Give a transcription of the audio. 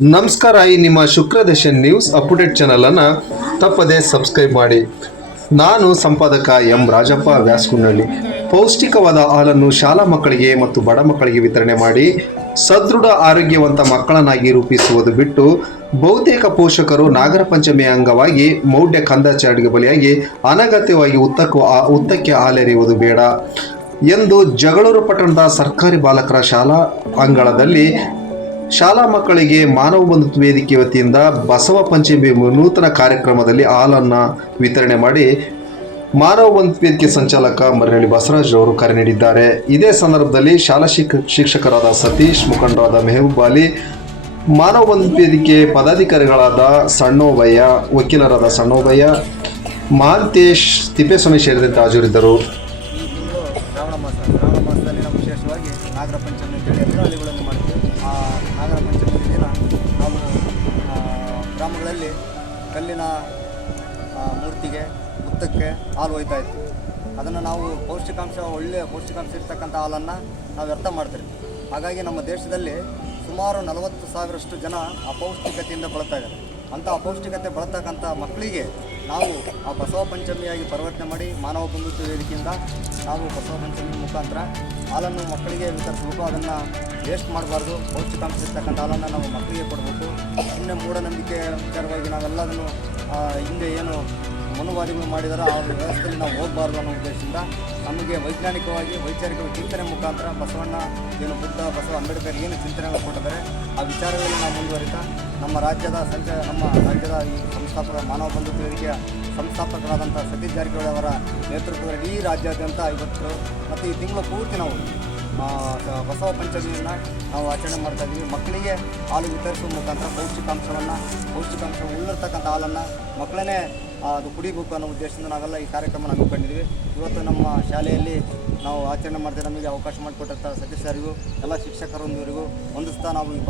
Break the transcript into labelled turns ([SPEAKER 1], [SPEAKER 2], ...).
[SPEAKER 1] ನಮಸ್ಕಾರ ಈ ನಿಮ್ಮ ಶುಕ್ರದರ್ಶನ್ ನ್ಯೂಸ್ ಅಪ್ಡೇಟ್ ಚಾನಲನ್ನು ತಪ್ಪದೆ ಸಬ್ಸ್ಕ್ರೈಬ್ ಮಾಡಿ. ನಾನು ಸಂಪಾದಕ ಎಂ ರಾಜಪ್ಪ ವ್ಯಾಸಕುಂಡಳ್ಳಿ ಪೌಷ್ಟಿಕವಾದ ಹಾಲನ್ನು ಶಾಲಾ ಮಕ್ಕಳಿಗೆ ಮತ್ತು ಬಡ ಮಕ್ಕಳಿಗೆ ವಿತರಣೆ ಮಾಡಿ ಸದೃಢ ಆರೋಗ್ಯವಂತ ಮಕ್ಕಳನ್ನಾಗಿ ರೂಪಿಸುವುದು ಬಿಟ್ಟು ಬಹುತೇಕ ಪೋಷಕರು ನಾಗರ ಪಂಚಮಿಯ ಅಂಗವಾಗಿ ಮೌಢ್ಯ ಕಂದಾಚಾರಕ್ಕೆ ಬಲಿಯಾಗಿ ಅನಗತ್ಯವಾಗಿ ಉತ್ತಕ್ಕೂ ಉತ್ತಕ್ಕೆ ಹಾಲೆರೆಯುವುದು ಬೇಡ ಎಂದು ಜಗಳೂರು ಪಟ್ಟಣದ ಸರ್ಕಾರಿ ಬಾಲಕರ ಶಾಲಾ ಅಂಗಳದಲ್ಲಿ ಶಾಲಾ ಮಕ್ಕಳಿಗೆ ಮಾನವ ಬಂಧುತ್ವ ವೇದಿಕೆ ವತಿಯಿಂದ ಬಸವ ಪಂಚಮಿ ನೂತನ ಕಾರ್ಯಕ್ರಮದಲ್ಲಿ ಹಾಲನ್ನು ವಿತರಣೆ ಮಾಡಿ ಮಾನವ ಬಂಧುತ್ವ ವೇದಿಕೆ ಸಂಚಾಲಕ ಮರಿಹಳ್ಳಿ ಬಸವರಾಜ್ ಅವರು ಕರೆ ನೀಡಿದ್ದಾರೆ. ಇದೇ ಸಂದರ್ಭದಲ್ಲಿ ಶಾಲಾ ಶಿಕ್ಷ ಶಿಕ್ಷಕರಾದ ಸತೀಶ್, ಮುಖಂಡರಾದ ಮೆಹಬೂಬ್ ಅಲಿ, ಮಾನವ ಬಂಧುತ್ವ ವೇದಿಕೆ ಪದಾಧಿಕಾರಿಗಳಾದ ಸಣ್ಣೋಬಯ್ಯ, ವಕೀಲರಾದ ಸಣ್ಣೋಬಯ್ಯ ಮಹಾಂತೇಶ್ ತಿಪ್ಪೇಸ್ವಾಮಿ ಸೇರಿದಂತೆ ಹಾಜರಿದ್ದರು.
[SPEAKER 2] ನಾಗರ ಪಂಚಮಿ ಅಂತೇಳಿ ಹೆಸರಾಳಿಗಳನ್ನು ಮಾಡ್ತೀವಿ. ಆ ನಾಗರ ಪಂಚಮಿ ದಿನ ನಾವು ಗ್ರಾಮಗಳಲ್ಲಿ ಕಲ್ಲಿನ ಮೂರ್ತಿಗೆ, ಮುತ್ತಕ್ಕೆ ಹಾಲು ಹೋಯ್ತಾ ಇತ್ತು ಅದನ್ನು ನಾವು ಪೌಷ್ಟಿಕಾಂಶ, ಒಳ್ಳೆಯ ಪೌಷ್ಟಿಕಾಂಶ ಇರ್ತಕ್ಕಂಥ ಹಾಲನ್ನು ನಾವು ವ್ಯರ್ಥ ಮಾಡ್ತೀವಿ ಹಾಗಾಗಿ ನಮ್ಮ ದೇಶದಲ್ಲಿ ಸುಮಾರು ನಲವತ್ತು ಸಾವಿರಷ್ಟು ಜನ ಅಪೌಷ್ಟಿಕತೆಯಿಂದ ಬಳಲ್ತಾ ಇದ್ದಾರೆ. ಅಂಥ ಅಪೌಷ್ಟಿಕತೆ ಬಳತಕ್ಕಂಥ ಮಕ್ಕಳಿಗೆ ನಾವು ಆ ಬಸವ ಪಂಚಮಿಯಾಗಿ ಪರಿವರ್ತನೆ ಮಾಡಿ ಮಾನವ ಬಂಧುತ್ವ ವೇದಿಕೆಯಿಂದ ನಾವು ಬಸವ ಪಂಚಮಿ ಮುಖಾಂತರ ಹಾಲನ್ನು ಮಕ್ಕಳಿಗೆ ವಿತರಿಸಬೇಕು. ಅದನ್ನು ವೇಸ್ಟ್ ಮಾಡಬಾರ್ದು. ಪೌಷ್ಟಿಕಾಂಶ ಇರ್ತಕ್ಕಂಥ ಹಾಲನ್ನು ನಾವು ಮಕ್ಕಳಿಗೆ ಕೊಡಬೇಕು. ಇನ್ನು ಮೂಢನಂಬಿಕೆ ವಿಚಾರವಾಗಿ ನಾವೆಲ್ಲದನ್ನು ಹಿಂದೆ ಏನು ಮನುವಾದಿಗಳು ಮಾಡಿದಾರೋ ಆ ವ್ಯವಸ್ಥೆಯಲ್ಲಿ ನಾವು ಹೋಗಬಾರ್ದು ಅನ್ನೋ ಉದ್ದೇಶದಿಂದ ನಮಗೆ ವೈಜ್ಞಾನಿಕವಾಗಿ ವೈಚಾರಿಕ ಚಿಂತನೆ ಮುಖಾಂತರ ಬಸವಣ್ಣ, ಏನು ಬುದ್ಧ, ಬಸವ ಅಂಬೇಡ್ಕರ್ ಏನು ಚಿಂತನೆಗಳು ಕೊಟ್ಟಿದ್ದಾರೆ, ಆ ವಿಚಾರಗಳಲ್ಲಿ ನಾವು ಮುಂದುವರಿತಾ ನಮ್ಮ ರಾಜ್ಯದ ಸಂಚ ನಮ್ಮ ರಾಜ್ಯದ ಈ ಸಂಸ್ಥಾಪಕ ಮಾನವ ಬಂಧುತ್ವ ವೇದಿಕೆಯ ಸಂಸ್ಥಾಪಕರಾದಂಥ ಸತೀಶ್ ಜಾರಕಿಹೊಳಿ ಅವರ ನೇತೃತ್ವದಲ್ಲಿ ಈ ರಾಜ್ಯಾದ್ಯಂತ ಇವತ್ತು ಮತ್ತು ಈ ತಿಂಗಳು ಪೂರ್ತಿ ನಾವು ಬಸವ ಪಂಚಮಿಯನ್ನು ನಾವು ಆಚರಣೆ ಮಾಡ್ತಾ ಇದ್ದೀವಿ. ಮಕ್ಕಳಿಗೆ ಹಾಲು ವಿತರಿಸುವ ಮುಖಾಂತರ ಪೌಷ್ಟಿಕಾಂಶವನ್ನು, ಪೌಷ್ಟಿಕಾಂಶ ಉಳ್ಳಿರ್ತಕ್ಕಂಥ ಹಾಲನ್ನು ಮಕ್ಕಳನ್ನೇ ಅದು ಕುಡಿಬೇಕು ಅನ್ನೋ ಉದ್ದೇಶದಿಂದ ನಾವೆಲ್ಲ ಈ ಕಾರ್ಯಕ್ರಮ ಹಮ್ಮಿಕೊಂಡಿದ್ದೀವಿ. ಇವತ್ತು ನಮ್ಮ ಶಾಲೆಯಲ್ಲಿ ನಾವು ಆಚರಣೆ ಮಾಡ್ತೀವಿ ನಮಗೆ ಅವಕಾಶ ಮಾಡಿಕೊಟ್ಟಂಥ ಸತೀಶ್ ಸರಿಗೂ, ಎಲ್ಲ ಶಿಕ್ಷಕರೊಂದಿವರಿಗೂ ಹೊಂದಿಸ್ತಾ ನಾವು ಈ